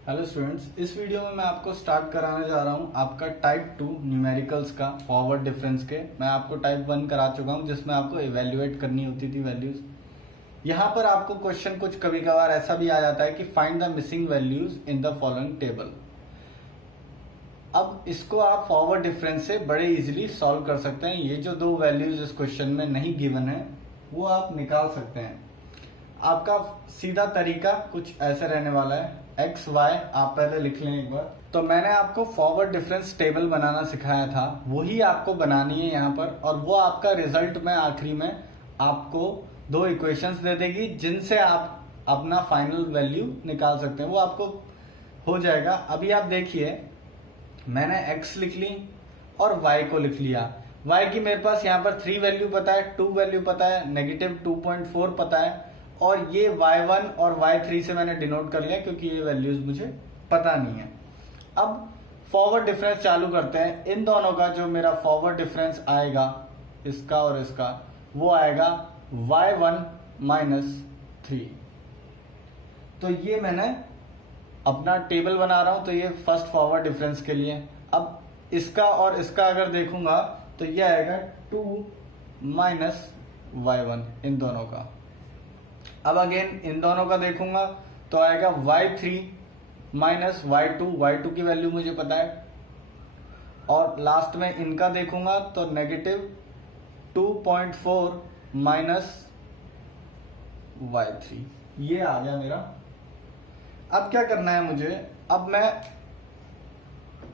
Hello students, इस video में मैं आपको स्टार्ट कराने जा रहा हूं आपका टाइप 2 न्यूमेरिकल्स का फॉरवर्ड डिफरेंस के। मैं आपको टाइप 1 करा चुका हूं जिसमें आपको इवेल्युएट करनी होती थी वैल्यूज। यहां पर आपको क्वेश्चन कुछ कभी कभार ऐसा भी आ जाता है कि find the missing values in the following table. अब इसको आप फॉरवर्ड डिफरेंस से बड़े इजीली सॉल्व कर सकते हैं। ये जो दो वैल्यूज इस क्वेश्चन में नहीं गिवन है वो आप निकाल सकते हैं। आपका सीधा तरीका कुछ ऐसे रहने वाला है। एक्स वाई आप पहले लिख लें एक बार। तो मैंने आपको फॉरवर्ड डिफरेंस टेबल बनाना सिखाया था, वही आपको बनानी है यहाँ पर, और वो आपका रिजल्ट में आखिरी में आपको दो इक्वेशंस दे देगी जिनसे आप अपना फाइनल वैल्यू निकाल सकते हैं। वो आपको हो जाएगा। अभी आप देखिए, मैंने x लिख ली और y को लिख लिया। y की मेरे पास यहाँ पर 3 वैल्यू पता है, 2 वैल्यू पता है, -2.4 पता है, और ये y1 और y3 से मैंने डिनोट कर लिया क्योंकि ये वैल्यूज मुझे पता नहीं है। अब फॉरवर्ड डिफरेंस चालू करते हैं। इन दोनों का जो मेरा फॉरवर्ड डिफरेंस आएगा, इसका और इसका, वो आएगा y1 - 3। तो ये मैंने अपना टेबल बना रहा हूं, तो ये फर्स्ट फॉरवर्ड डिफरेंस के लिए। अब इसका और इसका अगर देखूंगा तो ये आएगा 2 - y1 इन दोनों का। अब अगेन इन दोनों का देखूंगा तो आएगा y3 - y2। y2 की वैल्यू मुझे पता है। और लास्ट में इनका देखूंगा तो -2.4 - y3। ये आ गया मेरा। अब क्या करना है मुझे? अब मैं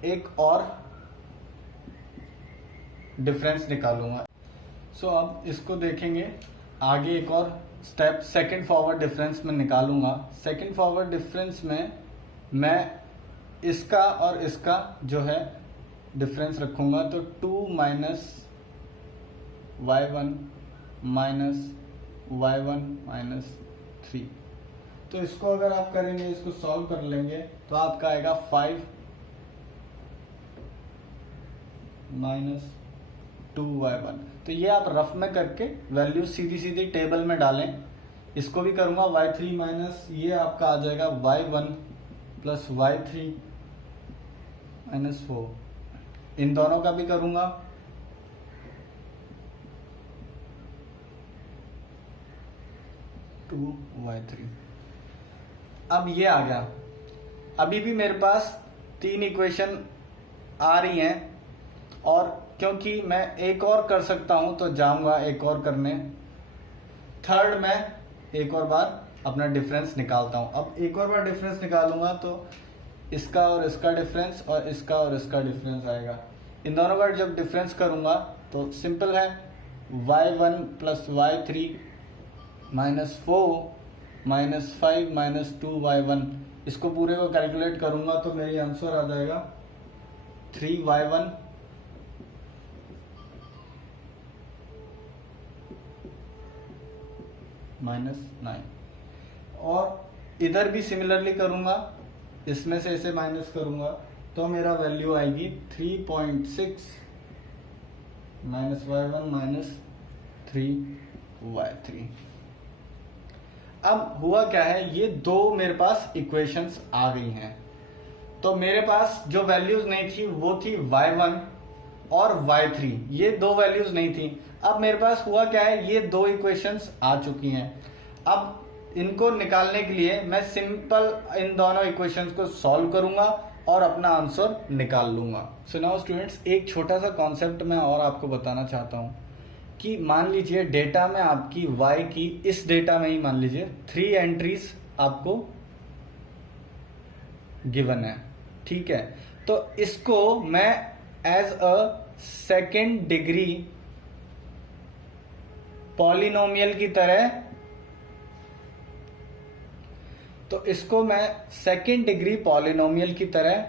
एक और डिफरेंस निकालूंगा। अब इसको देखेंगे आगे। एक और स्टेप सेकंड फॉरवर्ड डिफरेंस में निकालूंगा। सेकंड फॉरवर्ड डिफरेंस में मैं इसका और इसका जो है डिफरेंस रखूंगा, तो 2 - y1 - y1 - 3। तो इसको अगर आप करेंगे, इसको सॉल्व कर लेंगे तो आपका आएगा 5 - 2y1। तो ये आप रफ में करके वैल्यू सीधी सीधी टेबल में डालें। इसको भी करूंगा y3 माइनस, ये आपका आ जाएगा y1 + y3 - 4। इन दोनों का भी करूंगा। y3। अब ये आ गया। अभी भी मेरे पास 3 इक्वेशन आ रही हैं, और क्योंकि मैं एक और कर सकता हूं तो जाऊंगा एक और करने। थर्ड में एक और बार अपना डिफरेंस निकालता हूं। अब एक और बार डिफरेंस निकालूंगा तो इसका और इसका डिफरेंस और इसका और इसका डिफरेंस आएगा। इन दोनों का जब डिफरेंस करूंगा तो सिंपल है, y1 + y3 - 4 - 5 - 2y1। इसको पूरे को कैलकुलेट करूंगा तो मेरी आंसर आ जाएगा 3y1 - 9। और इधर भी सिमिलरली करूंगा, इसमें से इसे माइनस करूंगा तो मेरा वैल्यू आएगी 3.6 - y1 - 3y3। अब हुआ क्या है, ये दो मेरे पास इक्वेशंस आ गई हैं। तो मेरे पास जो वैल्यूज नहीं थी वो थी y1 और y3। ये दो वैल्यूज नहीं थी। अब मेरे पास हुआ क्या है, ये दो इक्वेशंस आ चुकी हैं। अब इनको निकालने के लिए मैं सिंपल इन दोनों इक्वेशंस को सॉल्व करूंगा और अपना आंसर निकाल लूंगा। सो नाउ स्टूडेंट्स, एक छोटा सा कॉन्सेप्ट मैं और आपको बताना चाहता हूं कि मान लीजिए डेटा में आपकी y की, इस डेटा में ही मान लीजिए 3 एंट्रीज आपको गिवन है, ठीक है। तो इसको मैं as a second degree polynomial की तरह, तो इसको मैं सेकेंड डिग्री पॉलिनोमियल की तरह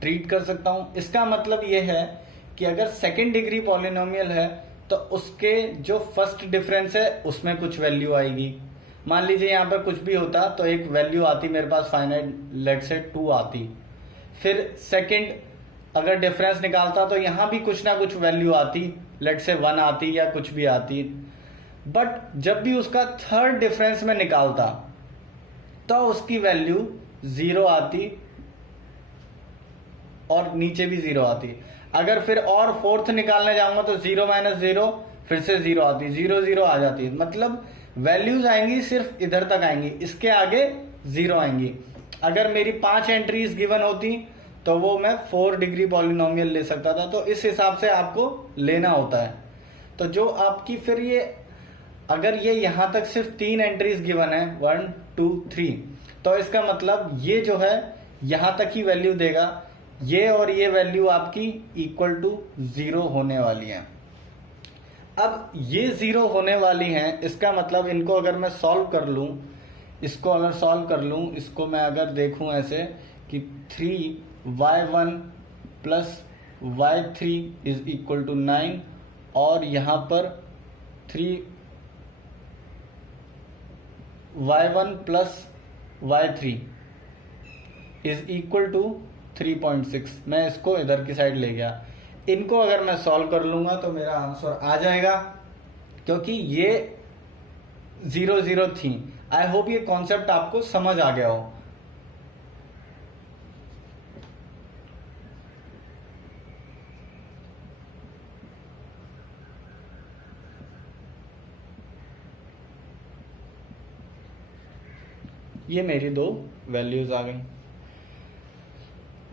ट्रीट कर सकता हूं। इसका मतलब यह है कि अगर सेकेंड डिग्री पॉलिनोमियल है तो उसके जो फर्स्ट डिफरेंस है उसमें कुछ वैल्यू आएगी। मान लीजिए यहां पर कुछ भी होता तो एक वैल्यू आती मेरे पास फाइनाइट, लेट से 2 आती। फिर सेकेंड अगर डिफरेंस निकालता तो यहां भी कुछ ना कुछ वैल्यू आती, लेट से 1 आती या कुछ भी आती। बट जब भी उसका थर्ड डिफरेंस में निकालता तो उसकी वैल्यू 0 आती और नीचे भी 0 आती। अगर फिर और फोर्थ निकालने जाऊंगा तो 0 - 0 फिर से 0 आती, 0 0 आ जाती। मतलब वैल्यूज आएंगी सिर्फ इधर तक आएंगी, इसके आगे 0 आएंगी। अगर मेरी 5 एंट्रीज गिवन होती तो वो मैं 4 डिग्री पॉलिनोमियल ले सकता था। तो इस हिसाब से आपको लेना होता है। तो जो आपकी फिर ये अगर ये यहां तक सिर्फ 3 एंट्रीज गिवन है 1 2 3, तो इसका मतलब ये जो है यहां तक ही वैल्यू देगा। ये और ये वैल्यू आपकी इक्वल टू 0 होने वाली है। अब ये 0 होने वाली हैं, इसका मतलब इनको अगर मैं सॉल्व कर लूं, इसको अगर सॉल्व कर लूं, इसको मैं अगर देखूं ऐसे कि 3y1 plus y3 is equal to 9 और यहां पर 3y1 plus y3 is equal to 3.6। मैं इसको इधर की साइड ले गया। इनको अगर मैं सॉल्व कर लूंगा तो मेरा आंसर आ जाएगा, क्योंकि ये 0 0 थी। आई होप ये कॉन्सेप्ट आपको समझ आ गया हो। ये मेरी दो वैल्यूज आ गई,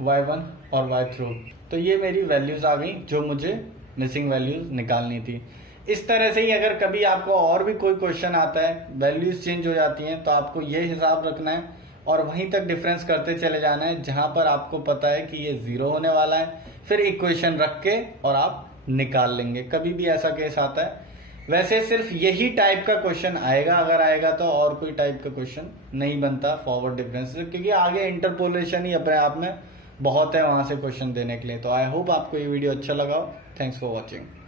y1 और y3। तो ये मेरी वैल्यूज आ गई जो मुझे मिसिंग वैल्यूज निकालनी थी। इस तरह से ही अगर कभी आपको और भी कोई क्वेश्चन आता है, वैल्यूज चेंज हो जाती हैं, तो आपको ये हिसाब रखना है और वहीं तक डिफरेंस करते चले जाना है जहां पर आपको पता है कि ये 0 होने वाला है। फिर इक्वेशन रख के और आप निकाल लेंगे। कभी भी ऐसा केस आता है। वैसे सिर्फ यही टाइप का क्वेश्चन आएगा, अगर आएगा तो, और कोई टाइप का क्वेश्चन नहीं बनता फॉरवर्ड डिफरेंस से, क्योंकि आगे इंटरपोलेशन ही अपने आप में बहुत है वहां से क्वेश्चन देने के लिए। तो आई होप आपको ये वीडियो अच्छा लगा हो। Thanks for watching.